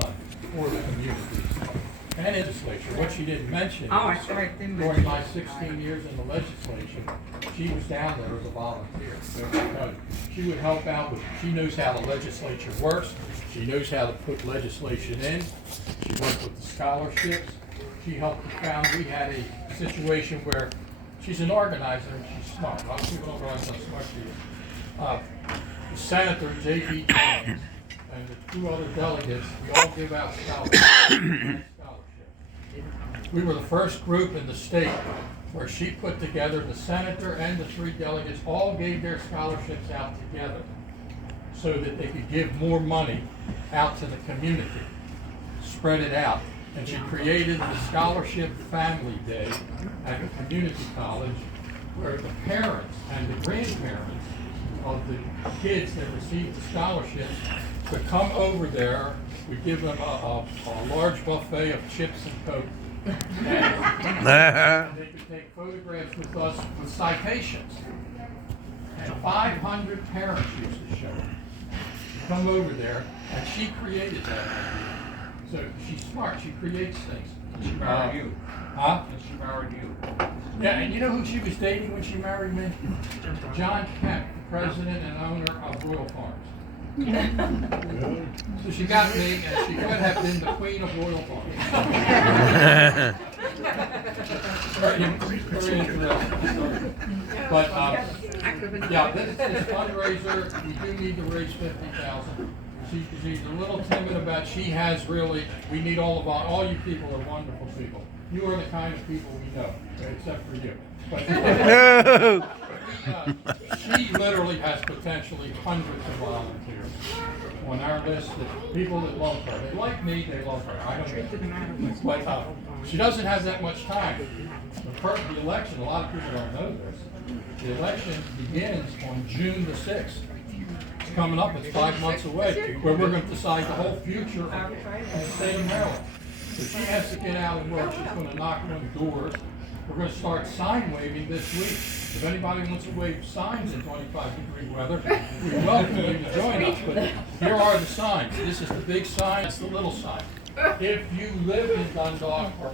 done for the community and legislature. What she didn't mention Oh, is, sorry, didn't during mention. my 16 years in the legislature, she was down there as a volunteer. So, she would help out with, she knows how the legislature works. She knows how to put legislation in. She worked with the scholarships. She helped the found. We had a situation where she's an organizer and she's smart. A lot of people don't realize how smart she is. The Senator, J.B. James, and the two other delegates, we all give out scholarships. We were the first group in the state where she put together, the senator and the 3 delegates all gave their scholarships out together so that they could give more money out to the community, spread it out. And she created the Scholarship Family Day at the community college where the parents and the grandparents of the kids that received the scholarships could come over there. We give them a large buffet of chips and Coke. And they could take photographs with us with citations. And 500 parents used to show up. Come over there, and she created that idea. So she's smart, she creates things. She married you. Huh? And she married you. Yeah, and you know who she was dating when she married me? John Kemp, the president and owner of Royal Farms. So she got me, and she could have been the queen of Royal Farms. Very interesting. But yeah, this fundraiser, we do need to raise $50,000. She's a little timid about. She has really. We need all you people are wonderful people. You are the kind of people we know, except for you. But, she literally has potentially hundreds of volunteers on our list of people that love her. They like me, they love her. I don't know. But she doesn't have that much time. The election, a lot of people don't know this. The election begins on June the 6th. It's coming up, it's 5 months away, where we're going to decide the whole future of the state of Maryland. So she has to get out and work. She's going to knock on doors. We're going to start sign waving this week. If anybody wants to wave signs in 25-degree weather, we welcome you to join us. But here are the signs. This is the big sign. It's the little sign. If you live in Dundalk or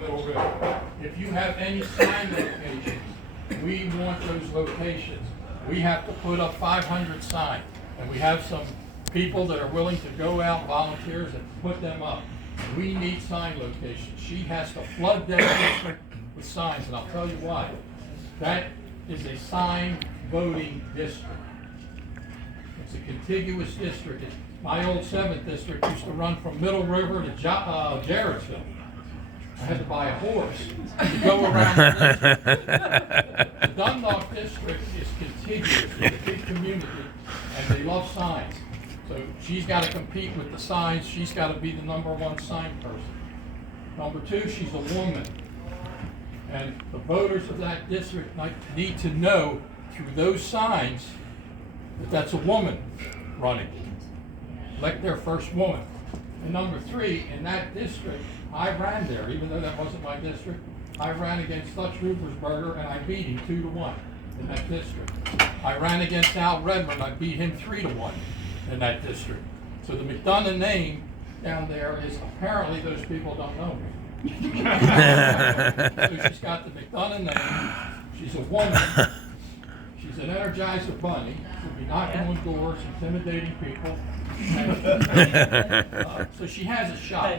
Middle River, if you have any sign locations, we want those locations. We have to put up 500 signs, and we have some people that are willing to go out, volunteers, and put them up. We need sign locations. She has to flood that district with signs, and I'll tell you why. That is a sign voting district. It's a contiguous district. My old 7th district used to run from Middle River to Jarrettsville. I had to buy a horse to go around the district. The Dundalk district is contiguous. It's a big community, and they love signs. So she's got to compete with the signs. She's got to be the #1 sign person. Number 2, she's a woman. And the voters of that district need to know through those signs that that's a woman running. Elect their first woman. And number 3, in that district, I ran there, even though that wasn't my district. I ran against Dutch Rupersberger, and I beat him 2-1 in that district. I ran against Al Redmond, I beat him 3-1 in that district. So the McDonough name down there is, apparently those people don't know me. So she's got the McDonough name, she's a woman, she's an Energizer bunny, she'll be knocking on doors, intimidating people. So she has a shot.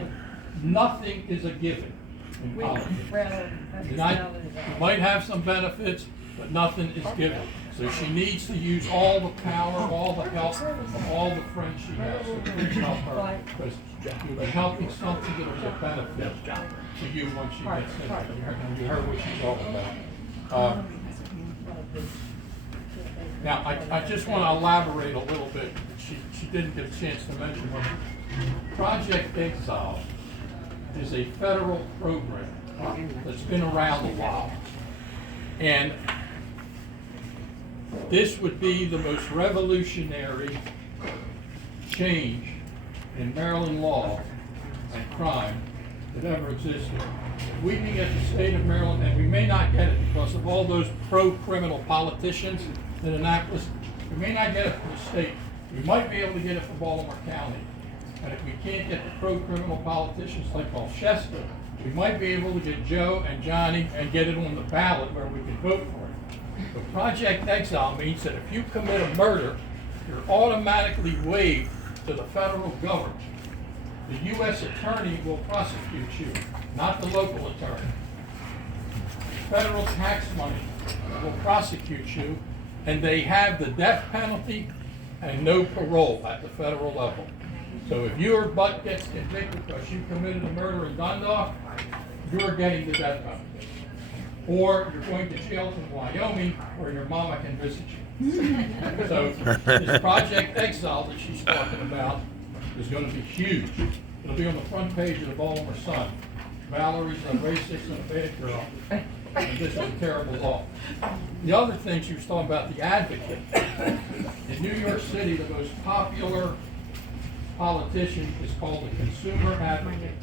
Nothing is a given in politics. You might have some benefits, but nothing is given. So she needs to use all the power, all the help of all the friends she has to please help her. Because you'll be helping something that will be a benefit to you once she gets in there. And you heard what she's all about. Now, I just want to elaborate a little bit. She didn't get a chance to mention one. Project Exile is a federal program that's been around a while. And this would be the most revolutionary change in Maryland law and crime that ever existed. If we can get the state of Maryland, and we may not get it because of all those pro-criminal politicians in Annapolis, we may not get it for the state. We might be able to get it for Baltimore County. And if we can't get the pro-criminal politicians like Balchester, we might be able to get Joe and Johnny and get it on the ballot where we can vote for it. But Project Exile means that if you commit a murder, you're automatically waived to the federal government. The U.S. attorney will prosecute you, not the local attorney. Federal tax money will prosecute you, and they have the death penalty and no parole at the federal level. So if your butt gets convicted because you committed a murder in Dundalk, you're getting the death penalty. Or you're going to jail in Wyoming where your mama can visit you. So this Project Exile that she's talking about is going to be huge. It'll be on the front page of the Baltimore Sun. Valerie's a racist and a bad girl, and this is a terrible law. The other thing she was talking about, the advocate. In New York City, the most popular politician is called the consumer advocate.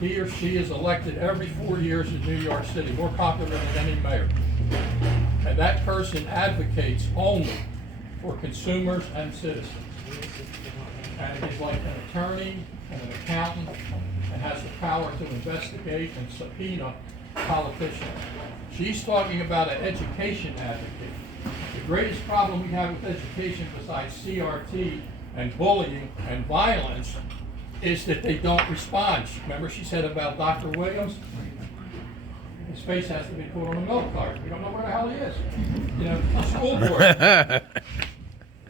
He or she is elected every 4 years in New York City, more popular than any mayor. And that person advocates only for consumers and citizens. And he's like an attorney and an accountant and has the power to investigate and subpoena politicians. She's talking about an education advocate. The greatest problem we have with education besides CRT and bullying and violence is that they don't respond. Remember she said about Dr. Williams? His face has to be put on a milk cart. We don't know where the hell he is. You know, the school board.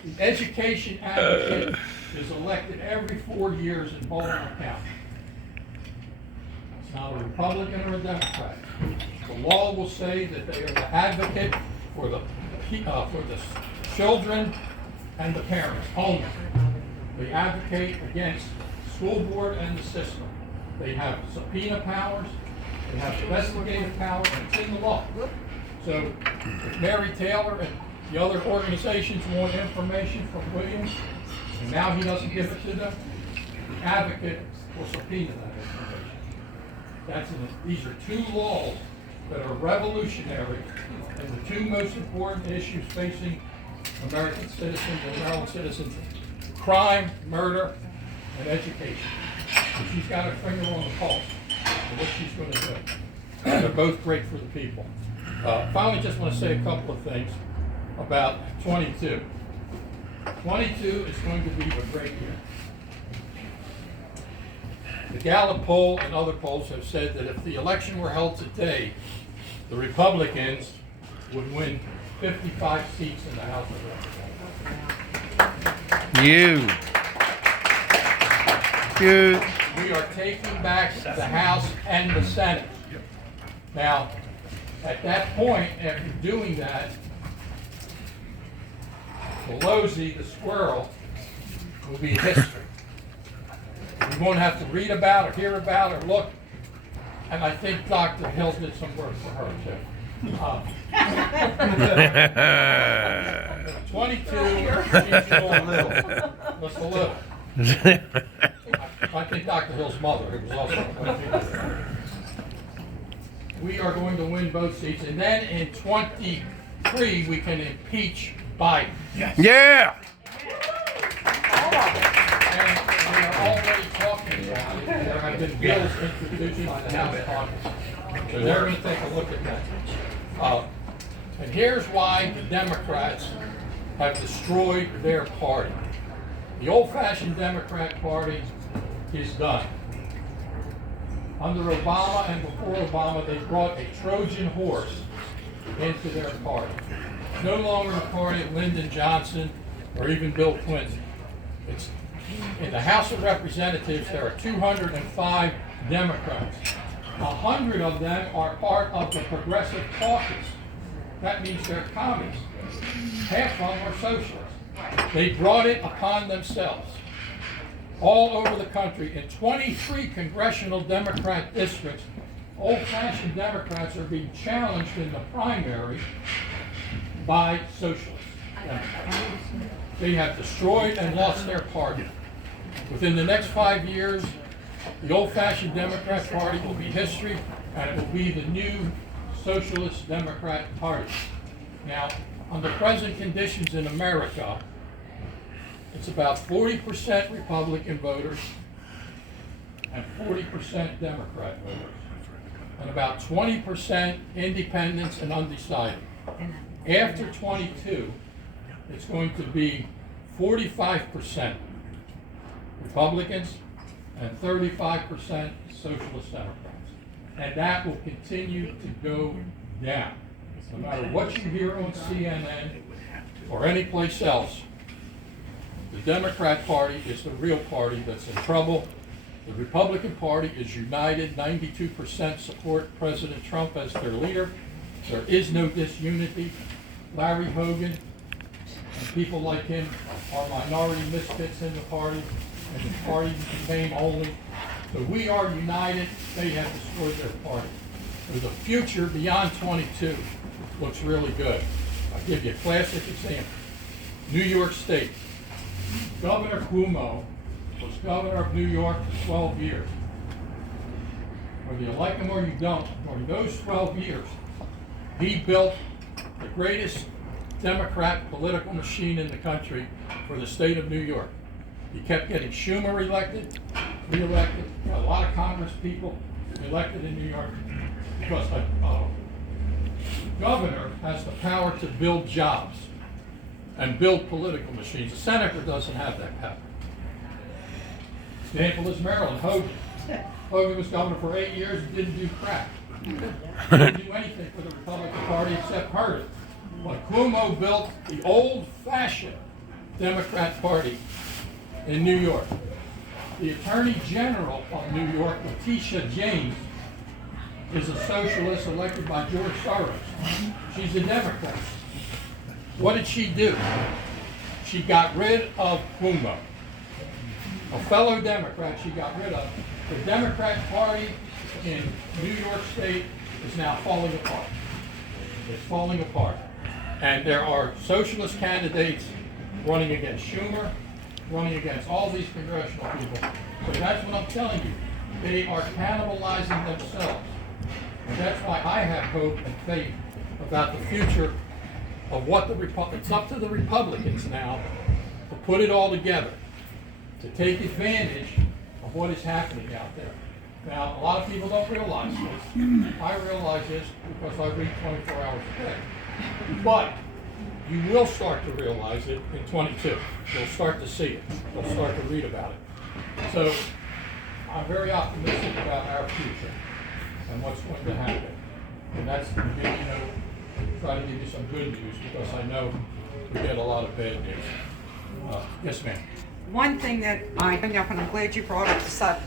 The education advocate is elected every 4 years in Baltimore County. It's not a Republican or a Democrat. The law will say that they are the advocate for the children and the parents only. They advocate against the school board and the system. They have subpoena powers, they have investigative power, and it's in the law. So if Mary Taylor and the other organizations want information from Williams, and now he doesn't give it to them, the advocate will subpoena that information. These are two laws that are revolutionary and the two most important issues facing American citizens and Maryland citizens: crime, murder, and education. So she's got her finger on the pulse of what she's going to do. They're both great for the people. Finally, just want to say a couple of things about 22. 22 is going to be a great year. The Gallup poll and other polls have said that if the election were held today, the Republicans would win 55 seats in the House of Representatives. We are taking back the House and the Senate. Now, at that point, after doing that, Pelosi, the squirrel, will be history. We won't have to read about or hear about or look. And I think Dr. Hill did some work for her, too. 22 seems a little. Just a little. I think Dr. Hill's mother, who was also 22. We are going to win both seats. And then in 23, we can impeach Biden. Yes. Yeah! And we are already talking about it. There have been bills introduced by the House of Congress. So they're going to take a look at that. And here's why the Democrats have destroyed their party. The old-fashioned Democrat Party is done. Under Obama and before Obama, they brought a Trojan horse into their party. It's no longer the party of Lyndon Johnson or even Bill Clinton. It's in the House of Representatives, there are 205 Democrats. 100 of them are part of the Progressive Caucus. That means they're communists. Half of them are socialists. They brought it upon themselves. All over the country, in 23 congressional Democrat districts, old-fashioned Democrats are being challenged in the primary by socialists. They have destroyed and lost their party. Within the next 5 years, the old-fashioned Democrat Party will be history, and it will be the new Socialist Democrat Party. Now, under present conditions in America, it's about 40% Republican voters 40% Democrat voters and about 20% independents and undecided. After 22, it's going to be 45% Republicans and 35% Socialist Democrats. And that will continue to go down. No matter what you hear on CNN or any place else, the Democrat Party is the real party that's in trouble. The Republican Party is united. 92% support President Trump as their leader. There is no disunity. Larry Hogan and people like him are minority misfits in the party, and the party became only. So we are united. They have destroyed their party. So the future beyond 22 looks really good. I'll give you a classic example. New York State. Governor Cuomo was governor of New York for 12 years. Whether you like him or you don't, during those 12 years, he built the greatest Democrat political machine in the country for the state of New York. He kept getting Schumer elected, re-elected, got a lot of Congress people elected in New York because a governor has the power to build jobs and build political machines. A senator doesn't have that power. Example is Maryland, Hogan. Hogan was governor for 8 years and didn't do crap. Didn't do anything for the Republican Party except hurt it. But Cuomo built the old-fashioned Democrat Party in New York. The Attorney General of New York, Letitia James, is a socialist elected by George Soros. She's a Democrat. What did she do? She got rid of Cuomo. A fellow Democrat she got rid of. The Democrat Party in New York State is now falling apart. It's falling apart. And there are socialist candidates running against Schumer, running against all these congressional people. So that's what I'm telling you. They are cannibalizing themselves. And that's why I have hope and faith about the future of what the Republicans. It's up to the Republicans now to put it all together, to take advantage of what is happening out there. Now, a lot of people don't realize this. I realize this because I read 24 hours a day. But you will start to realize it in 22. You'll start to see it. You'll start to read about it. So I'm very optimistic about our future and what's going to happen. And that's, try to give you some good news because I know we get a lot of bad news. Yes, ma'am. One thing that I bring up, and I'm glad you brought up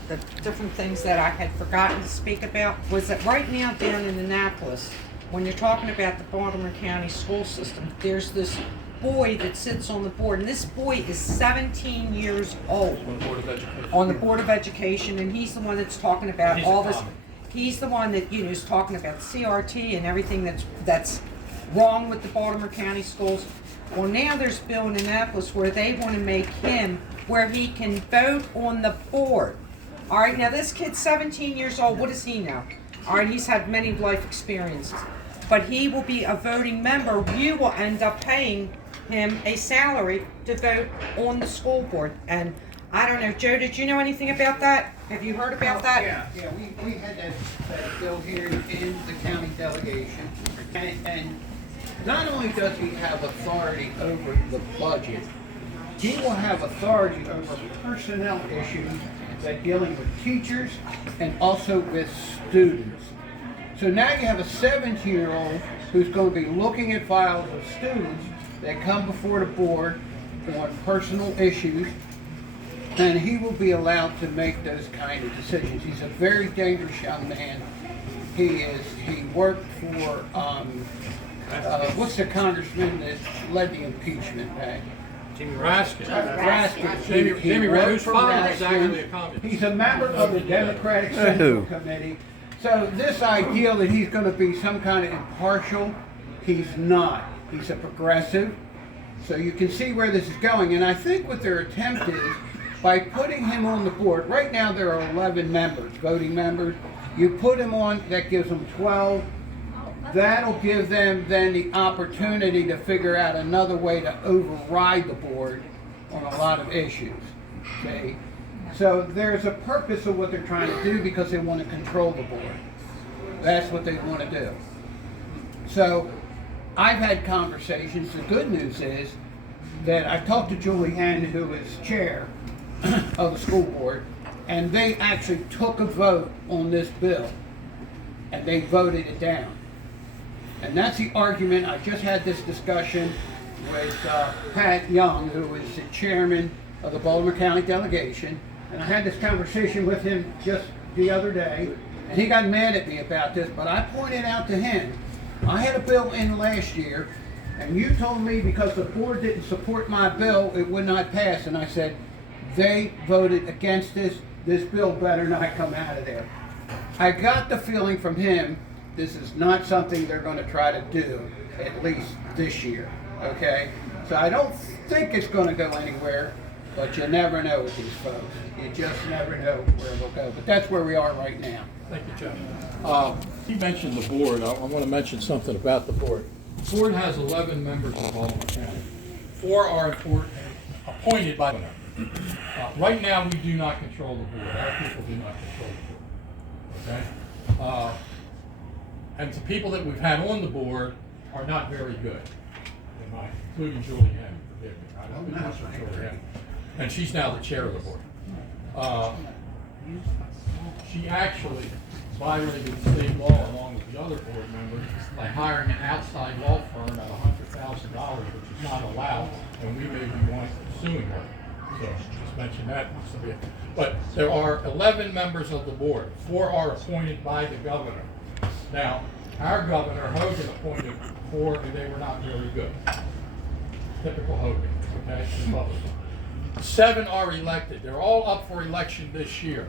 the different things that I had forgotten to speak about, was that right now down in Annapolis, when you're talking about the Baltimore County school system, there's this boy that sits on the board, and this boy is 17 years old. On the Board of Education. On the Board of Education, and he's the one that's talking about all this. He's the one that is talking about CRT and everything that's wrong with the Baltimore County schools. Well, now there's a bill in Annapolis where they want to make him where he can vote on the board. All right, now this kid's 17 years old. What does he know? All right, he's had many life experiences. But he will be a voting member. You will end up paying him a salary to vote on the school board. And I don't know, Joe, did you know anything about that? Have you heard about that? Yeah, we had that bill here in the county delegation. And not only does he have authority over the budget, he will have authority over personnel issues that dealing with teachers and also with students. So now you have a 17-year-old who's going to be looking at files of students that come before the board on personal issues, and he will be allowed to make those kind of decisions. He's a very dangerous young man. He worked for, what's the congressman that led the impeachment back? Jimmy Raskin. Raskin. Jimmy Raskin, whose father was actually a communist. He's a member of the Democratic Central Committee. So this idea that he's going to be some kind of impartial, he's not. He's a progressive. So you can see where this is going. And I think what their attempt is, by putting him on the board, right now there are 11 members, voting members. You put him on, that gives them 12. That'll give them then the opportunity to figure out another way to override the board on a lot of issues. Okay? So there's a purpose of what they're trying to do because they want to control the board. That's what they want to do. So I've had conversations. The good news is that I've talked to Julie Henn, who is chair of the school board, and they actually took a vote on this bill, and they voted it down. And that's the argument. I just had this discussion with Pat Young, who is the chairman of the Baltimore County delegation, and I had this conversation with him just the other day, and he got mad at me about this, but I pointed out to him, I had a bill in last year, and you told me because the board didn't support my bill, it would not pass, and I said, they voted against this bill better not come out of there. I got the feeling from him, this is not something they're going to try to do, at least this year, okay? So I don't think it's going to go anywhere, but you never know with these folks. You just never know where it'll go, but that's where we are right now. Thank you, Jeff. You mentioned the board. I want to mention something about the board. The board has 11 members of Baltimore County. 4 are appointed by the governor. Right now, we do not control the board. Our people do not control the board. Okay? And the people that we've had on the board are not very good, including Julie Henn. Forgive me. I don't know much of Julie Henn. And she's now the chair of the board. She actually violated state law along with the other board members by hiring an outside law firm at $100,000, which is not allowed, and we may be suing her. So just mention that. But there are 11 members of the board. 4 are appointed by the governor. Now, our governor, Hogan, appointed 4, and they were not very good. Typical Hogan, okay? Republican. 7 are elected. They're all up for election this year.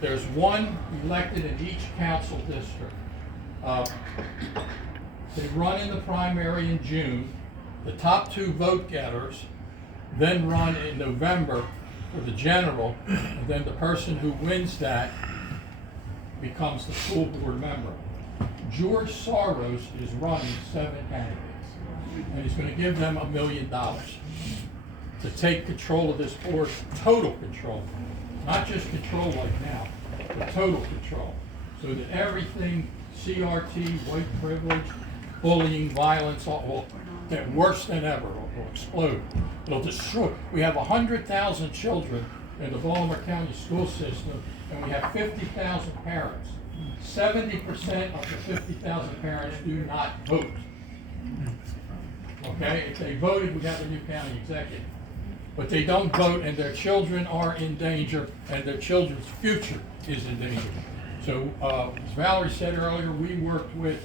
There's 1 elected in each council district. They run in the primary in June. The top 2 vote getters then run in November for the general, and then the person who wins that becomes the school board member. George Soros is running 7 candidates, and he's going to give them $1 million to take control of this board, total control, not just control like now, but total control, so that everything, CRT, white privilege, bullying, violence, will get worse than ever, will explode. It'll destroy. We have 100,000 children in the Baltimore County school system, and we have 50,000 parents. 70% of the 50,000 parents do not vote. Okay, if they voted, we'd have a new county executive. But they don't vote, and their children are in danger, and their children's future is in danger. So, as Valerie said earlier, we worked with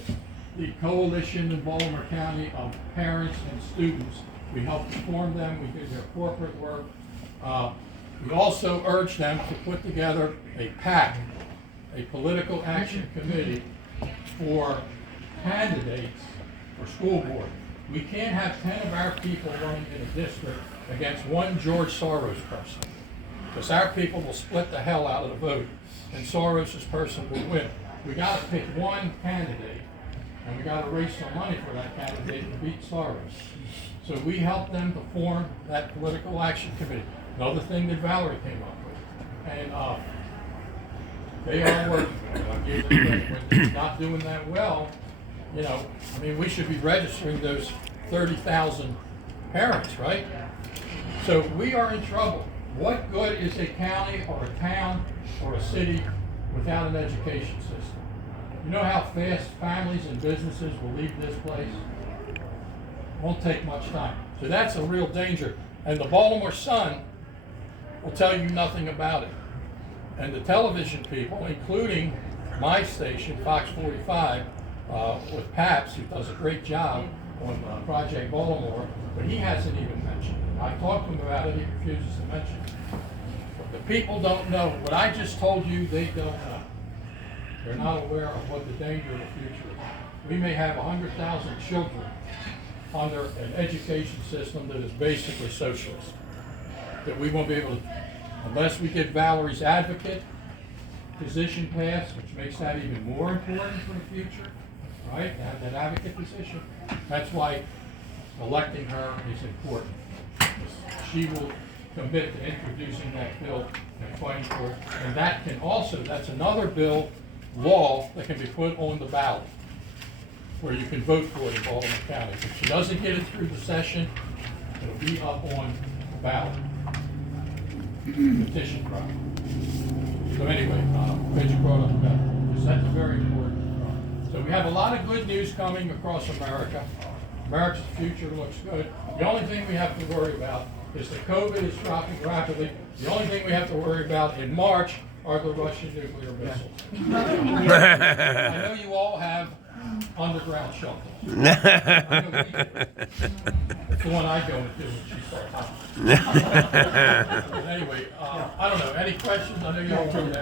the coalition in Baltimore County of parents and students. We helped inform them, we did their corporate work. We also urged them to put together a PAC, a political action committee for candidates for school board. We can't have 10 of our people running in a district against 1 George Soros person, because our people will split the hell out of the vote, and Soros' person will win. We got to pick 1 candidate, and we got to raise some money for that candidate to beat Soros. So we helped them to form that political action committee. Another thing that Valerie came up with, and they are working. I'll give them credit. When they're not doing that well, you know, I mean, we should be registering those 30,000 parents, right? So we are in trouble. What good is a county or a town or a city without an education system? You know how fast families and businesses will leave this place? Won't take much time. So that's a real danger. And the Baltimore Sun will tell you nothing about it. And the television people, including my station, Fox 45, with A.P.S, who does a great job on Project Baltimore, but he hasn't even mentioned it. I talked to him about it, he refuses to mention it. The people don't know. What I just told you, they don't know. They're not aware of what the danger of the future is. We may have 100,000 children under an education system that is basically socialist, that we won't be able to, unless we get Valerie's advocate position passed, which makes that even more important for the future, right? To have that advocate position. That's why electing her is important. She will commit to introducing that bill and fighting for it. And that can also, that's another bill, law, that can be put on the ballot, where you can vote for it in Baltimore County. If she doesn't get it through the session, it'll be up on the ballot. Petition problem. So anyway, glad you brought up that, because that's very important. So we have a lot of good news coming across America. America's future looks good. The only thing we have to worry about is that COVID is dropping rapidly. The only thing we have to worry about in March are the Russian nuclear missiles. I know you all have underground shuttles. I know we do. It's the one I go into when she starts hot. But anyway, I don't know, any questions? I know you all